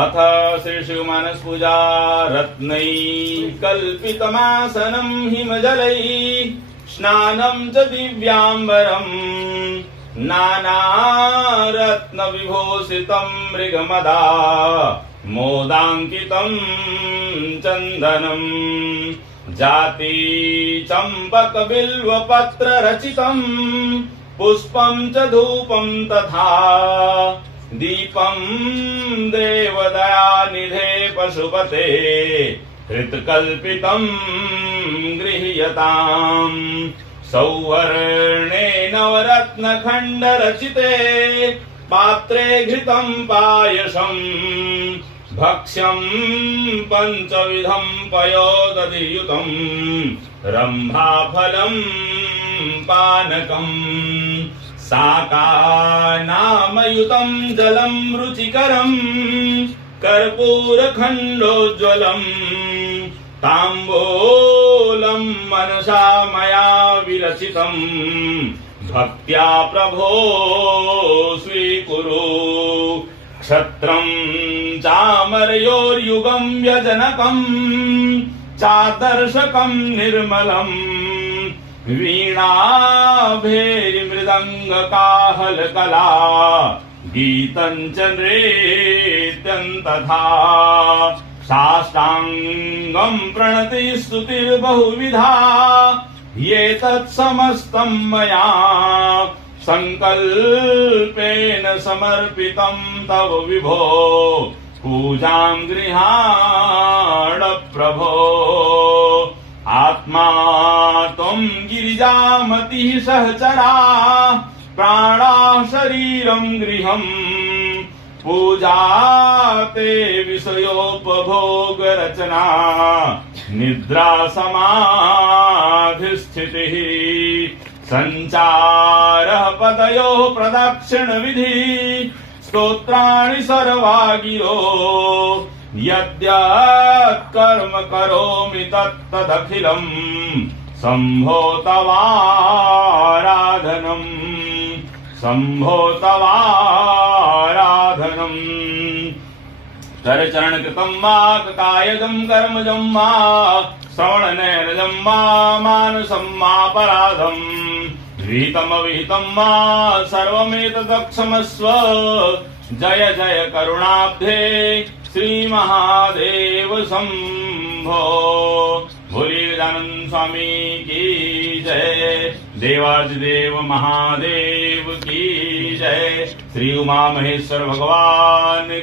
अथ श्री शिवमानस पूजा रत्नै कल्पितमासनं हिमजलै स्नानं च दिव्याम्बरं नानारत्नविभूषितं मृगमदा मोदाङ्कितं चन्दनं जाति चम्पकबिल्वपत्ररचितं पुष्पं च धूपं तथा दीपं देवदयानिधे पशुपते हृत्कल्पितं गृह्यताम् सौवर्णेन नवरत्नखण्डरचिते पात्रे घृतं पायसं भक्ष्यं पञ्चविधं पयोदधियुतं रम्भाफलं पानकम् साकानामयुतं जलं रुचिकरं कर्पूरखण्डोज्ज्वलं ताम्बूलं मनसा मया विरचितं भक्त्या प्रभो स्वीकुरु क्षत्रं चामरयोर्युगं व्यजनकं चादर्शकं निर्मलं वीणाभेरिमृदङ्गकाहलकला गीतं च नृत्यं तथा साष्टाङ्गं प्रणतिस्तुतिर्बहुविधा ये तत्समस्तं मया संकल्पेन समर्पितं तव विभो पूजां गृहाण प्रभो आत्मा त्वं गिरिजामतिः सहचरा प्राणा शरीरं गृहं पूजा ते विषयोपभोगरचना निद्रा समाधिस्थितिः सञ्चारः पदयोः प्रदक्षिणविधि स्तोत्राणि सर्वा गिरो यद्यत् कर्म करोमि तत्तदखिलं शम्भो तवाराधनम् शम्भो तवाराधनम् करचरणकृतं वा कायजं कर्मजं वा श्रवणनयनजं वा मानसं वापराधं विहितमविहितं वा सर्वमेतदक्षमस्व जय जय करुणाब्धे श्री महादेव शंभो। भोले गजानन स्वामी की जय। देवाधिदेव महादेव की जय। श्री उमा महेश्वर भगवान की